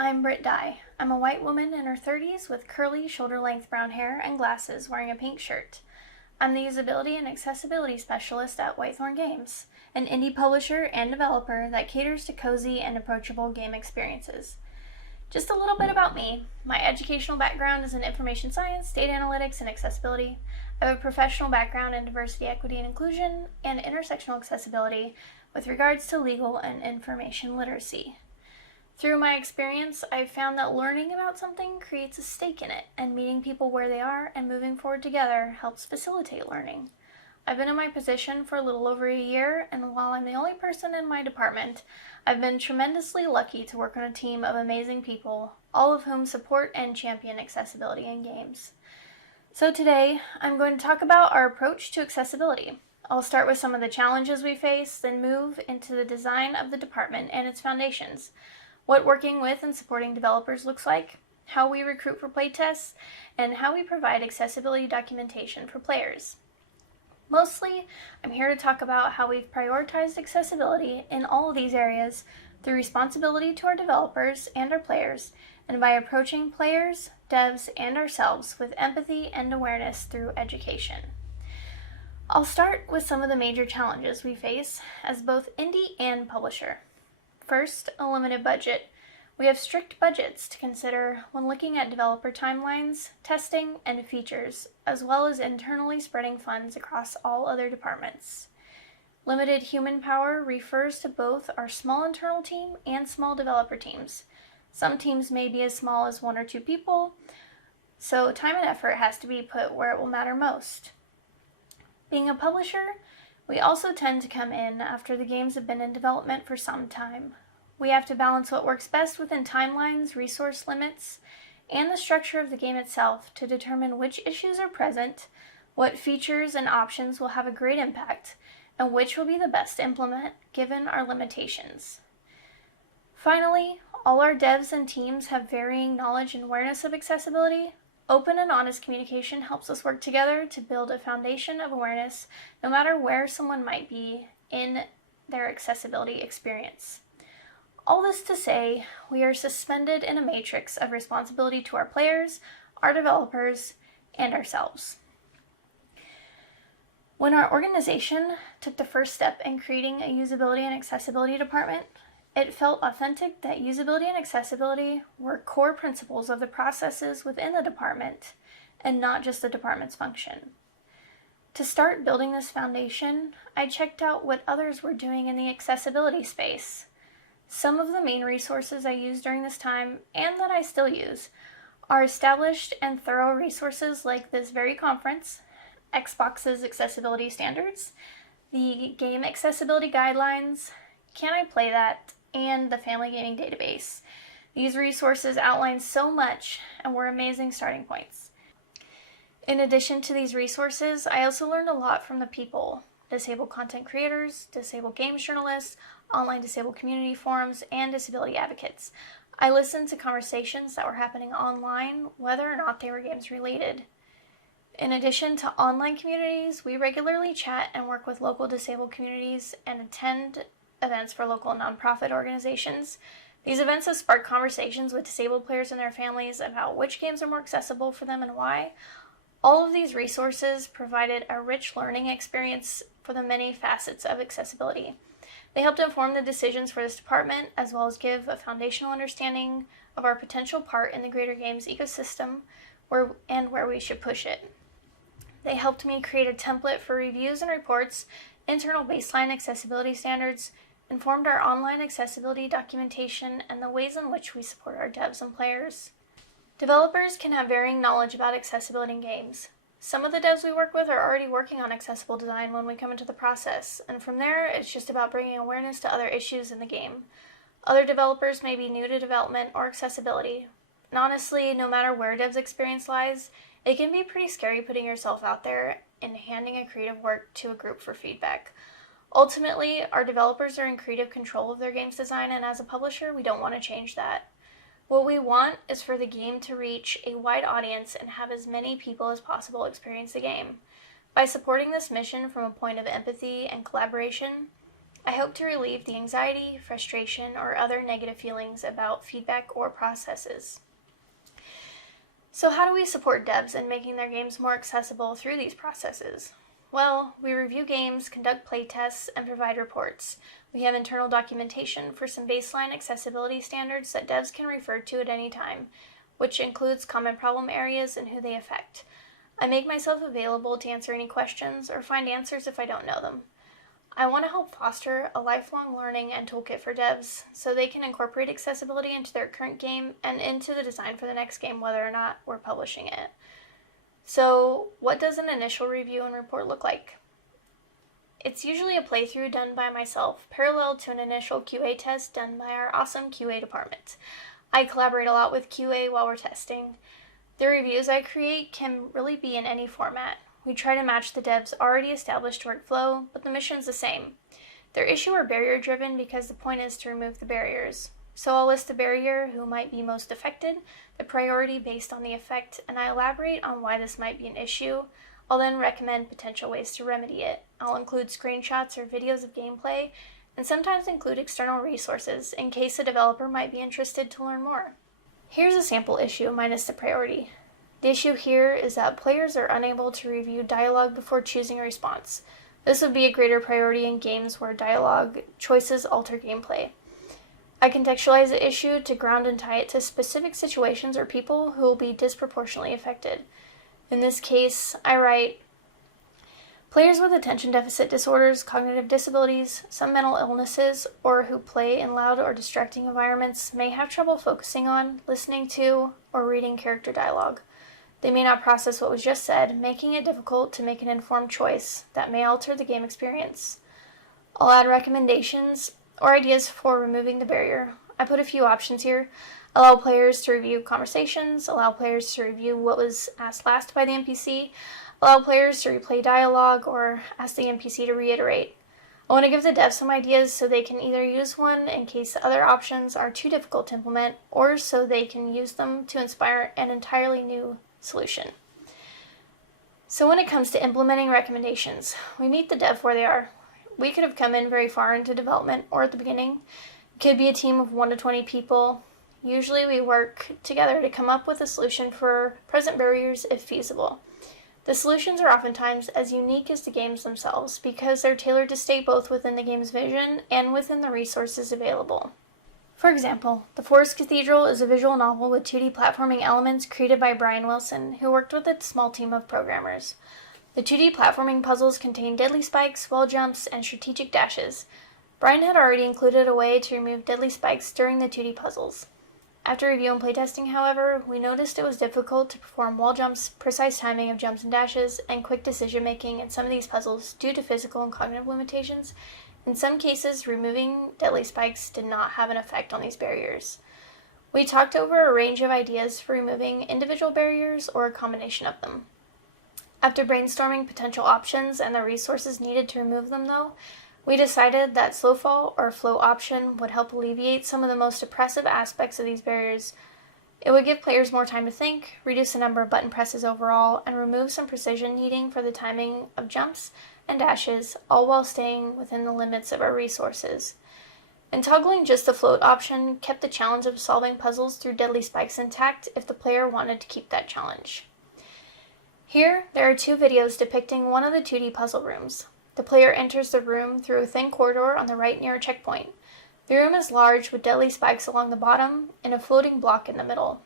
I'm Britt Dye. I'm a white woman in her 30s with curly, shoulder-length brown hair and glasses wearing a pink shirt. I'm the usability and accessibility specialist at Whitethorn Games, an indie publisher and developer that caters to cozy and approachable game experiences. Just a little bit about me. My educational background is in information science, data analytics, and accessibility. I have a professional background in diversity, equity, and inclusion, and intersectional accessibility with regards to legal and information literacy. Through my experience, I've found that learning about something creates a stake in it, and meeting people where they are and moving forward together helps facilitate learning. I've been in my position for a little over a year, and while I'm the only person in my department, I've been tremendously lucky to work on a team of amazing people, all of whom support and champion accessibility in games. So today, I'm going to talk about our approach to accessibility. I'll start with some of the challenges we face, then move into the design of the department and its foundations, what working with and supporting developers looks like, how we recruit for playtests, and how we provide accessibility documentation for players. Mostly, I'm here to talk about how we've prioritized accessibility in all of these areas through responsibility to our developers and our players, and by approaching players, devs, and ourselves with empathy and awareness through education. I'll start with some of the major challenges we face as both indie and publisher. First, a limited budget. We have strict budgets to consider when looking at developer timelines, testing, and features, as well as internally spreading funds across all other departments. Limited human power refers to both our small internal team and small developer teams. Some teams may be as small as 1 or 2 people, so time and effort has to be put where it will matter most. Being a publisher, we also tend to come in after the games have been in development for some time. We have to balance what works best within timelines, resource limits, and the structure of the game itself to determine which issues are present, what features and options will have a great impact, and which will be the best to implement given our limitations. Finally, all our devs and teams have varying knowledge and awareness of accessibility. Open and honest communication helps us work together to build a foundation of awareness no matter where someone might be in their accessibility experience. All this to say, we are suspended in a matrix of responsibility to our players, our developers, and ourselves. When our organization took the first step in creating a usability and accessibility department, it felt authentic that usability and accessibility were core principles of the processes within the department and not just the department's function. To start building this foundation, I checked out what others were doing in the accessibility space. Some of the main resources I used during this time, and that I still use, are established and thorough resources like this very conference, Xbox's accessibility standards, the game accessibility guidelines, Can I Play That, and the Family Gaming Database. These resources outline so much and were amazing starting points. In addition to these resources, I also learned a lot from the people, disabled content creators, disabled games journalists, online disabled community forums, and disability advocates. I listened to conversations that were happening online, whether or not they were games related. In addition to online communities, we regularly chat and work with local disabled communities and attend events for local nonprofit organizations. These events have sparked conversations with disabled players and their families about which games are more accessible for them and why. All of these resources provided a rich learning experience for the many facets of accessibility. They helped inform the decisions for this department, as well as give a foundational understanding of our potential part in the greater games ecosystem where we should push it. They helped me create a template for reviews and reports, internal baseline accessibility standards, informed our online accessibility documentation, and the ways in which we support our devs and players. Developers can have varying knowledge about accessibility in games. Some of the devs we work with are already working on accessible design when we come into the process, and from there, it's just about bringing awareness to other issues in the game. Other developers may be new to development or accessibility. And honestly, no matter where devs' experience lies, it can be pretty scary putting yourself out there and handing a creative work to a group for feedback. Ultimately, our developers are in creative control of their game's design, and as a publisher, we don't want to change that. What we want is for the game to reach a wide audience and have as many people as possible experience the game. By supporting this mission from a point of empathy and collaboration, I hope to relieve the anxiety, frustration, or other negative feelings about feedback or processes. So how do we support devs in making their games more accessible through these processes? Well, we review games, conduct playtests, and provide reports. We have internal documentation for some baseline accessibility standards that devs can refer to at any time, which includes common problem areas and who they affect. I make myself available to answer any questions or find answers if I don't know them. I want to help foster a lifelong learning and toolkit for devs so they can incorporate accessibility into their current game and into the design for the next game, whether or not we're publishing it. So, what does an initial review and report look like? It's usually a playthrough done by myself, parallel to an initial QA test done by our awesome QA department. I collaborate a lot with QA while we're testing. The reviews I create can really be in any format. We try to match the dev's already established workflow, but the mission's the same. They're issue or barrier driven because the point is to remove the barriers. So I'll list the barrier, who might be most affected, the priority based on the effect, and I elaborate on why this might be an issue. I'll then recommend potential ways to remedy it. I'll include screenshots or videos of gameplay, and sometimes include external resources in case a developer might be interested to learn more. Here's a sample issue minus the priority. The issue here is that players are unable to review dialogue before choosing a response. This would be a greater priority in games where dialogue choices alter gameplay. I contextualize the issue to ground and tie it to specific situations or people who will be disproportionately affected. In this case, I write, players with attention deficit disorders, cognitive disabilities, some mental illnesses, or who play in loud or distracting environments may have trouble focusing on, listening to, or reading character dialogue. They may not process what was just said, making it difficult to make an informed choice that may alter the game experience. I'll add recommendations or ideas for removing the barrier. I put a few options here. Allow players to review conversations, allow players to review what was asked last by the NPC, allow players to replay dialogue, or ask the NPC to reiterate. I want to give the devs some ideas so they can either use one in case the other options are too difficult to implement, or so they can use them to inspire an entirely new solution. So when it comes to implementing recommendations, we meet the dev where they are. We could have come in very far into development or at the beginning. It could be a team of 1 to 20 people. Usually we work together to come up with a solution for present barriers if feasible. The solutions are oftentimes as unique as the games themselves because they're tailored to stay both within the game's vision and within the resources available. For example, The Forest Cathedral is a visual novel with 2D platforming elements created by Brian Wilson, who worked with a small team of programmers. The 2D platforming puzzles contain deadly spikes, wall jumps, and strategic dashes. Brian had already included a way to remove deadly spikes during the 2D puzzles. After review and playtesting, however, we noticed it was difficult to perform wall jumps, precise timing of jumps and dashes, and quick decision making in some of these puzzles due to physical and cognitive limitations. In some cases, removing deadly spikes did not have an effect on these barriers. We talked over a range of ideas for removing individual barriers or a combination of them. After brainstorming potential options and the resources needed to remove them, though, we decided that slow fall or flow option would help alleviate some of the most oppressive aspects of these barriers. It would give players more time to think, reduce the number of button presses overall, and remove some precision needing for the timing of jumps and dashes, all while staying within the limits of our resources. And toggling just the float option kept the challenge of solving puzzles through deadly spikes intact if the player wanted to keep that challenge. Here, there are 2 videos depicting one of the 2D puzzle rooms. The player enters the room through a thin corridor on the right near a checkpoint. The room is large with deadly spikes along the bottom and a floating block in the middle.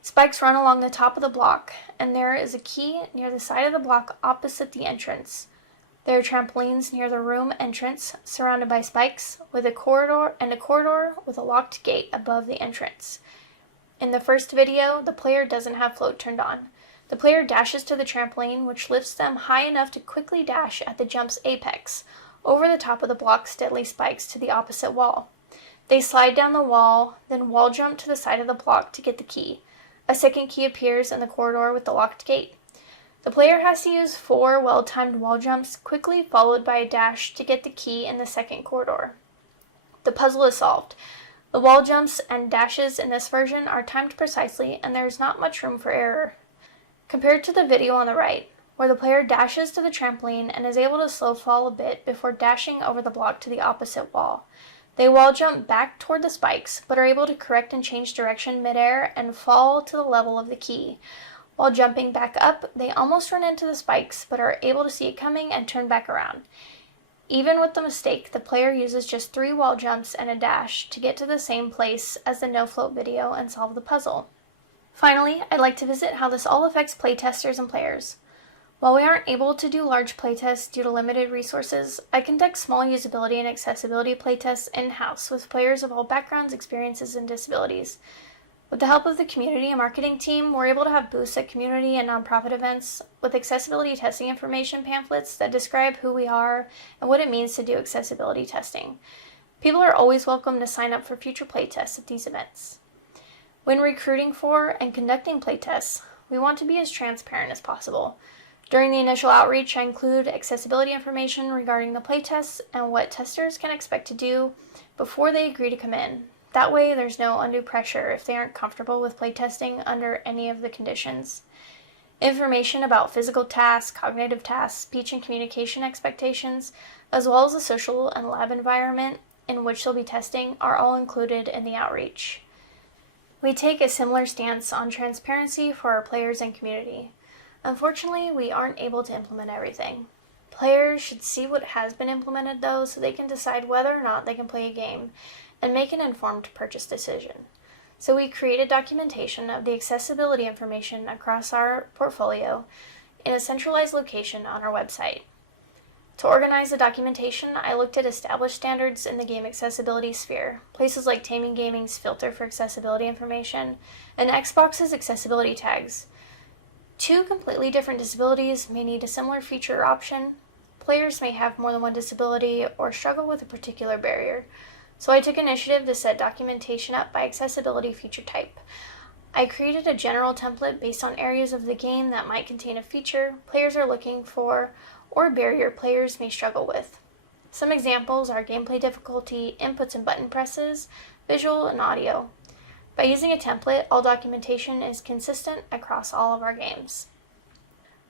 Spikes run along the top of the block, and there is a key near the side of the block opposite the entrance. There are trampolines near the room entrance, surrounded by spikes, with a corridor with a locked gate above the entrance. In the first video, the player doesn't have float turned on. The player dashes to the trampoline, which lifts them high enough to quickly dash at the jump's apex, over the top of the block's deadly spikes to the opposite wall. They slide down the wall, then wall jump to the side of the block to get the key. A second key appears in the corridor with the locked gate. The player has to use 4 well-timed wall jumps, quickly followed by a dash to get the key in the second corridor. The puzzle is solved. The wall jumps and dashes in this version are timed precisely, and there is not much room for error. Compared to the video on the right, where the player dashes to the trampoline and is able to slow fall a bit before dashing over the block to the opposite wall. They wall jump back toward the spikes, but are able to correct and change direction midair and fall to the level of the key. While jumping back up, they almost run into the spikes, but are able to see it coming and turn back around. Even with the mistake, the player uses just 3 wall jumps and a dash to get to the same place as the no-float video and solve the puzzle. Finally, I'd like to visit how this all affects playtesters and players. While we aren't able to do large playtests due to limited resources, I conduct small usability and accessibility playtests in-house with players of all backgrounds, experiences, and disabilities. With the help of the community and marketing team, we're able to have booths at community and nonprofit events with accessibility testing information pamphlets that describe who we are and what it means to do accessibility testing. People are always welcome to sign up for future playtests at these events. When recruiting for and conducting playtests, we want to be as transparent as possible. During the initial outreach, I include accessibility information regarding the playtests and what testers can expect to do before they agree to come in. That way, there's no undue pressure if they aren't comfortable with playtesting under any of the conditions. Information about physical tasks, cognitive tasks, speech and communication expectations, as well as the social and lab environment in which they'll be testing are all included in the outreach. We take a similar stance on transparency for our players and community. Unfortunately, we aren't able to implement everything. Players should see what has been implemented though, so they can decide whether or not they can play a game and make an informed purchase decision. So we created documentation of the accessibility information across our portfolio in a centralized location on our website. To organize the documentation, I looked at established standards in the game accessibility sphere, places like Taming Gaming's filter for accessibility information, and Xbox's accessibility tags. 2 completely different disabilities may need a similar feature option. Players may have more than one disability or struggle with a particular barrier. So I took initiative to set documentation up by accessibility feature type. I created a general template based on areas of the game that might contain a feature players are looking for or barrier players may struggle with. Some examples are gameplay difficulty, inputs and button presses, visual, and audio. By using a template, all documentation is consistent across all of our games.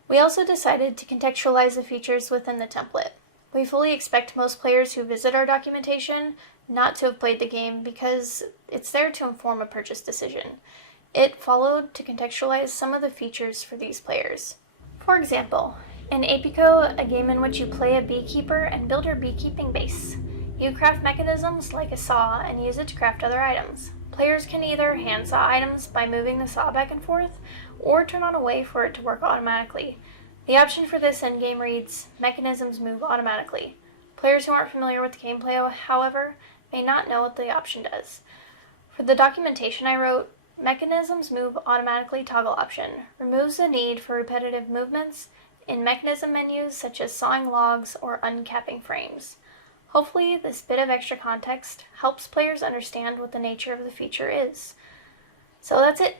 We also decided to contextualize the features within the template. We fully expect most players who visit our documentation not to have played the game because it's there to inform a purchase decision. It followed to contextualize some of the features for these players. For example, in Apico, a game in which you play a beekeeper and build your beekeeping base. You craft mechanisms like a saw and use it to craft other items. Players can either hand saw items by moving the saw back and forth, or turn on a way for it to work automatically. The option for this endgame reads, Mechanisms move automatically. Players who aren't familiar with the gameplay, however, may not know what the option does. For the documentation I wrote, Mechanisms move automatically toggle option removes the need for repetitive movements in mechanism menus such as sawing logs or uncapping frames. Hopefully, this bit of extra context helps players understand what the nature of the feature is. So that's it.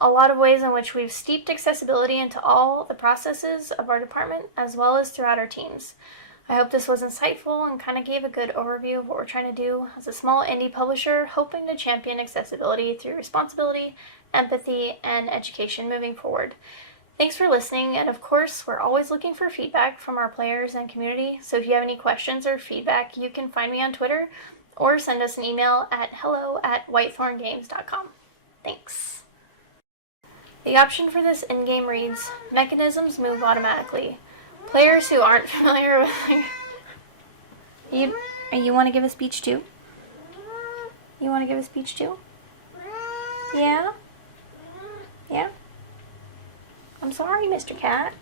A lot of ways in which we've steeped accessibility into all the processes of our department as well as throughout our teams. I hope this was insightful and kind of gave a good overview of what we're trying to do as a small indie publisher hoping to champion accessibility through responsibility, empathy, and education moving forward. Thanks for listening, and of course, we're always looking for feedback from our players and community, so if you have any questions or feedback, you can find me on Twitter or send us an email at hello@whitethorngames.com. Thanks. The option for this endgame reads, Mechanisms move automatically. Players who aren't familiar with... You want to give a speech too? You want to give a speech too? Yeah? Yeah? I'm sorry, Mr. Cat.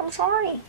I'm sorry.